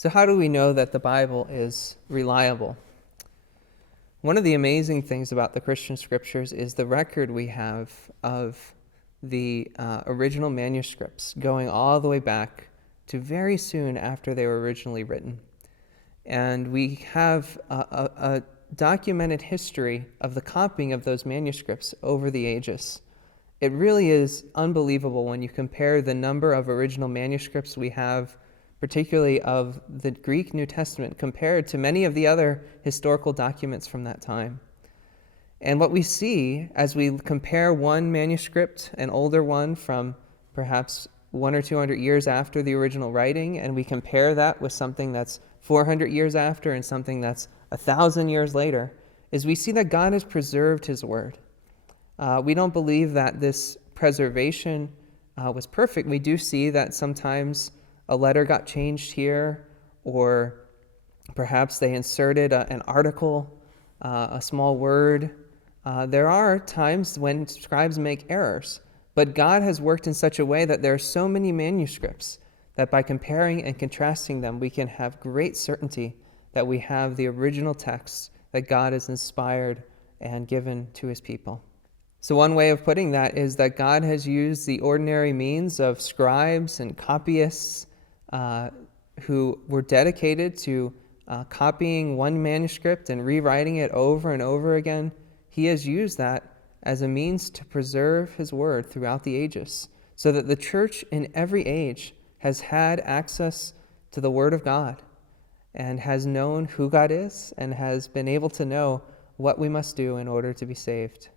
So how do we know that the Bible is reliable? One of the amazing things about the Christian scriptures is the record we have of the original manuscripts going all the way back to very soon after they were originally written. And we have a documented history of the copying of those manuscripts over the ages. It really is unbelievable when you compare the number of original manuscripts we have, particularly of the Greek New Testament, compared to many of the other historical documents from that time. And what we see as we compare one manuscript, an older one from perhaps 100 or 200 years after the original writing, and we compare that with something that's 400 years after and something that's 1,000 years later, is we see that God has preserved his word. We don't believe that this preservation was perfect. We do see that sometimes a letter got changed here, or perhaps they inserted an article, a small word. There are times when scribes make errors, but God has worked in such a way that there are so many manuscripts that by comparing and contrasting them, we can have great certainty that we have the original text that God has inspired and given to his people. So one way of putting that is that God has used the ordinary means of scribes and copyists who were dedicated to copying one manuscript and rewriting it over and over again. He has used that as a means to preserve his word throughout the ages, so that the church in every age has had access to the word of God and has known who God is and has been able to know what we must do in order to be saved.